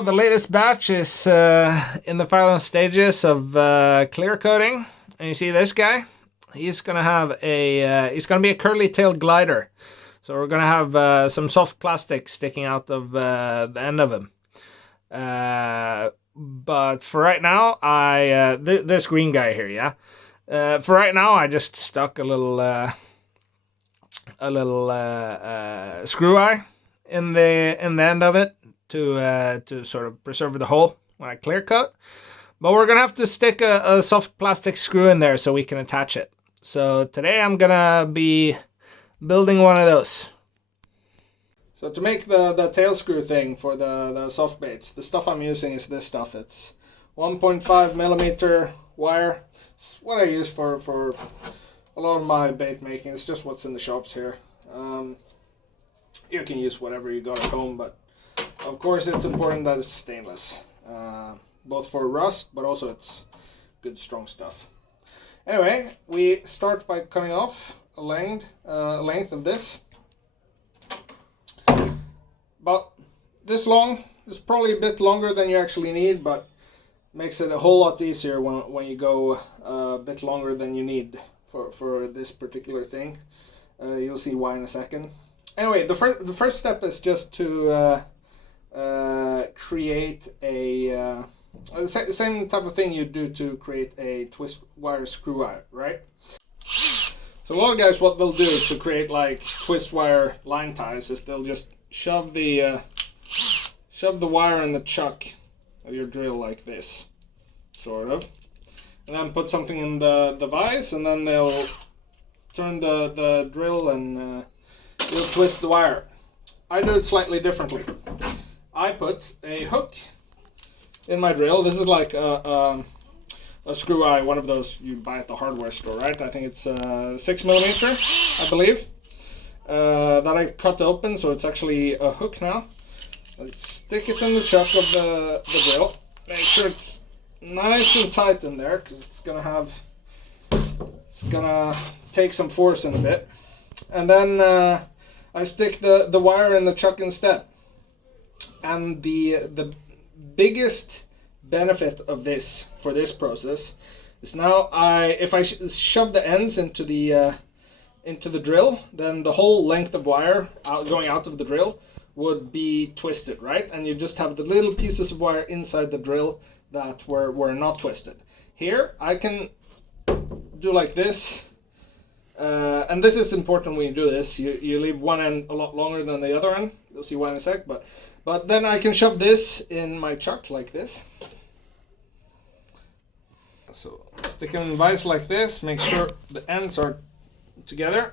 Well, the latest batch is in the final stages of clear coating. And you see this guy? He's gonna have he's gonna be a curly-tailed glider. So we're gonna have some soft plastic sticking out of the end of him. But for right now, this green guy here, yeah. For right now, I just stuck a little screw eye in the end of it to sort of preserve the hole when I clear coat. But we're gonna have to stick a soft plastic screw in there so we can attach it. So today I'm gonna be building one of those. So to make the tail screw thing for the soft baits, the stuff I'm using is this stuff. It's 1.5 millimeter wire. It's what I use for a lot of my bait making. It's just what's in the shops here. You can use whatever you got at home, but of course it's important that it's stainless. Both for rust, but also it's good strong stuff. Anyway, we start by cutting off a length of this. About this long. It's probably a bit longer than you actually need, but makes it a whole lot easier when you go a bit longer than you need for this particular thing. You'll see why in a second. Anyway, the first step is just to create a same type of thing you do to create a twist wire screw eye, right? So a lot of guys, what they'll do to create like twist wire line ties is they'll just shove the wire in the chuck of your drill like this, sort of, and then put something in the vise, and then they'll turn the drill and you'll twist the wire. I do it slightly differently. I put a hook in my drill. This is like a screw eye, one of those you buy at the hardware store, right? I think it's 6 millimeter, I believe, that I've cut open, so it's actually a hook now. I stick it in the chuck of the drill. Make sure it's nice and tight in there, because it's gonna take some force in a bit. And then I stick the wire in the chuck instead. And the biggest benefit of this for this process is now if I shove the ends into the drill, then the whole length of wire going out of the drill would be twisted, right? And you just have the little pieces of wire inside the drill that were not twisted. Here I can do like this, and this is important when you do this. You leave one end a lot longer than the other end. You'll see why in a sec, but then I can shove this in my chuck like this. So stick it in the vise like this, make sure the ends are together.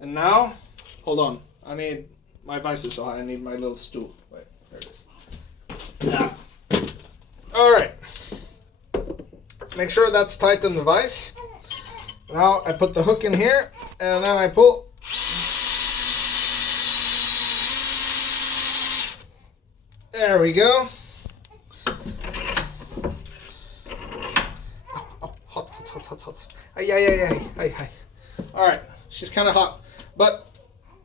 And now, hold on, my vise is so high, I need my little stool. Wait, there it is. Yeah. Alright. Make sure that's tight in the vise. Now I put the hook in here, and then I pull. There we go. Oh, hot. Hi. Alright, she's kind of hot. But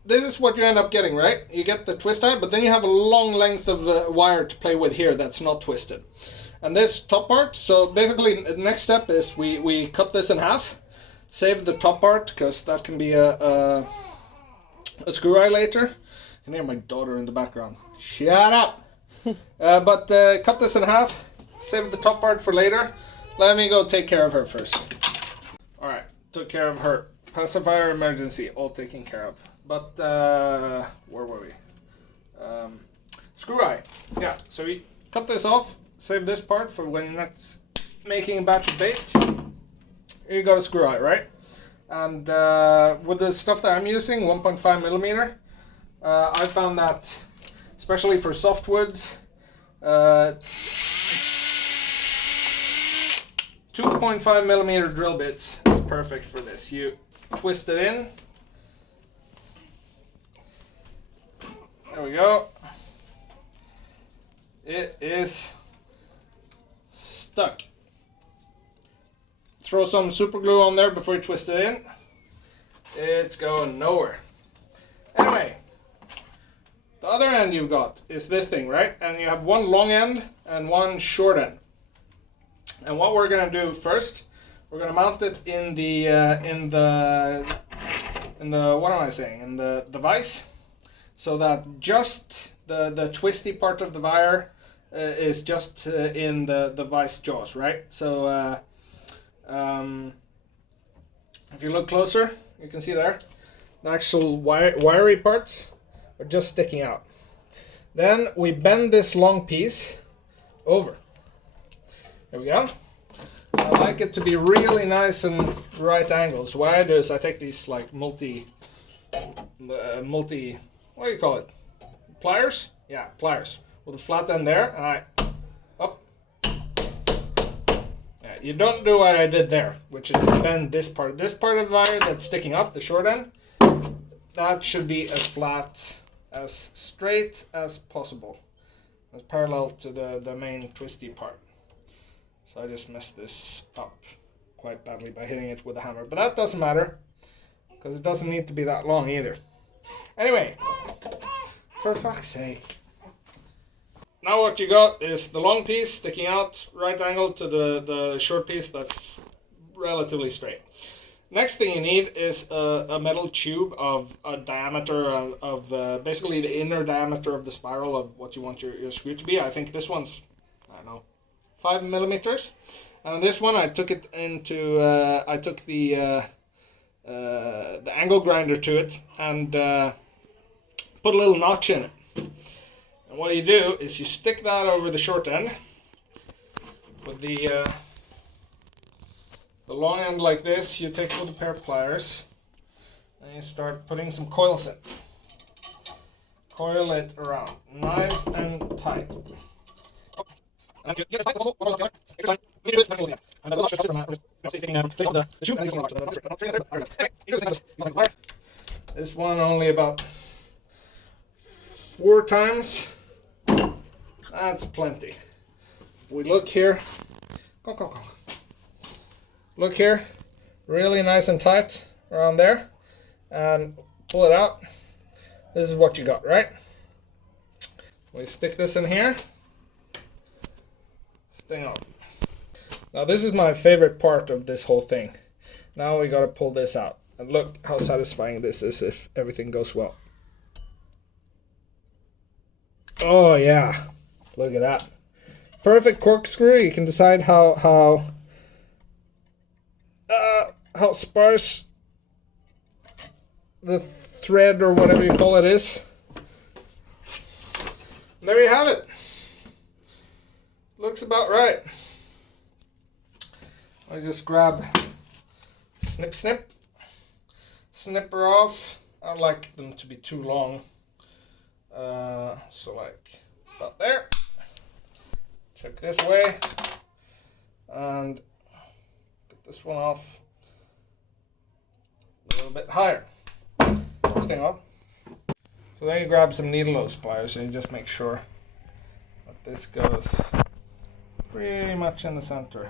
this is what you end up getting, right? You get the twist eye, but then you have a long length of wire to play with here that's not twisted. And this top part, so basically the next step is we cut this in half. Save the top part, because that can be a screw eye later. You can hear my daughter in the background. Shut up! But cut this in half, save the top part for later. Let me go take care of her first. Alright, took care of her. Pacifier emergency, all taken care of. But, where were we? Screw eye. Yeah, so we cut this off, save this part for when you're not making a batch of baits. Here you got a screw eye, right? And with the stuff that I'm using, 1.5 millimeter, I found that, especially for softwoods, 2.5 millimeter drill bits is perfect for this. You twist it in. There we go. It is stuck. Throw some super glue on there before you twist it in. It's going nowhere. Anyway, The other end you've got is this thing, right? And you have one long end and one short end. And what we're gonna do first, we're gonna mount it in the what am I saying? In the vise, so that just the twisty part of the wire is just in the vise jaws, right? So if you look closer, you can see there, the actual wiry parts are just sticking out. Then we bend this long piece over. There we go. I like it to be really nice and right angles. What I do is I take these like multi, what do you call it? Pliers? Yeah, pliers. With a flat end there, and I, up. Yeah, you don't do what I did there, which is bend this part. This part of the wire that's sticking up, the short end, that should be as flat, as straight as possible. As parallel to the main twisty part. So I just messed this up quite badly by hitting it with a hammer. But that doesn't matter, because it doesn't need to be that long either. Anyway, for fuck's sake. Now what you got is the long piece sticking out, right angle to the short piece that's relatively straight. Next thing you need is a metal tube of a diameter of basically the inner diameter of the spiral of what you want your screw to be. I think this one's, I don't know, 5 millimeters. And this one I took it into, I took the angle grinder to it and put a little notch in it. And what you do is you stick that over the short end with the long end like this. You take with a pair of pliers and you start putting some coils in. Coil it around, nice and tight. And you get as tight as possible, every time you do this, and the notch just from taking the tube and you notch. This one only about 4 times. That's plenty. If we look here, look here, really nice and tight around there, and pull it out. This is what you got, right? We stick this in here. Stay on. Now this is my favorite part of this whole thing. Now we gotta pull this out. And look how satisfying this is if everything goes well. Oh yeah, look at that. Perfect corkscrew. You can decide how sparse the thread or whatever you call it is. And there you have it. Looks about right. I just grab, snip, snipper off. I don't like them to be too long. So like about there. Check this way. And get this one off a little bit higher. This thing up. So then you grab some needle nose pliers and you just make sure that this goes pretty much in the center.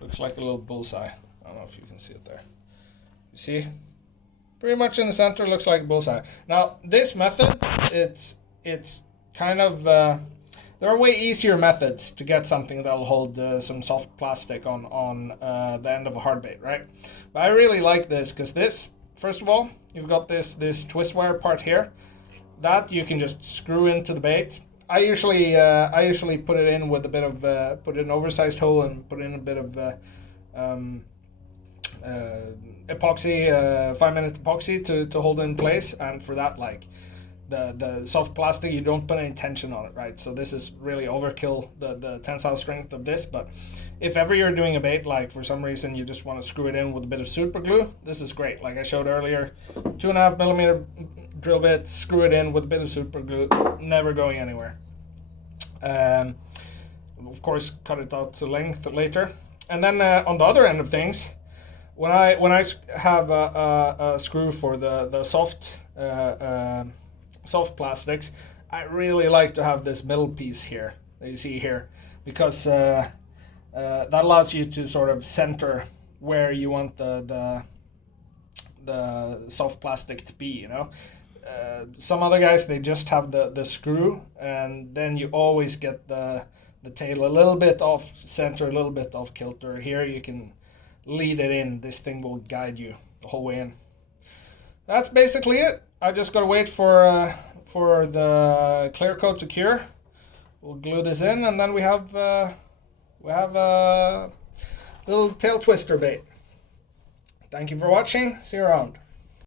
Looks like a little bullseye. I don't know if you can see it there. You see? Pretty much in the center, looks like a bullseye. Now, this method, it's kind of, there are way easier methods to get something that'll hold some soft plastic on the end of a hard bait, right? But I really like this because this, first of all, you've got this twist wire part here that you can just screw into the bait. I usually put it in with a bit of put an oversized hole and put in a bit of epoxy, 5-minute epoxy to hold it in place. And for that, like the soft plastic, you don't put any tension on it, right? So this is really overkill, the tensile strength of this. But if ever you're doing a bait, like for some reason you just want to screw it in with a bit of super glue, this is great. Like I showed earlier, 2.5 millimeter drill bit, screw it in with a bit of super glue, never going anywhere. Of course, cut it out to length later. And then on the other end of things, when I have a screw for the soft plastics, I really like to have this middle piece here that you see here, because that allows you to sort of center where you want the soft plastic to be, you know. Some other guys, they just have the screw, and then you always get the tail a little bit off center, a little bit off kilter. Here you can lead it in. This thing will guide you the whole way in. That's basically it. I just gotta wait for the clear coat to cure. We'll glue this in, and then we have a little tail twister bait. Thank you for watching. See you around.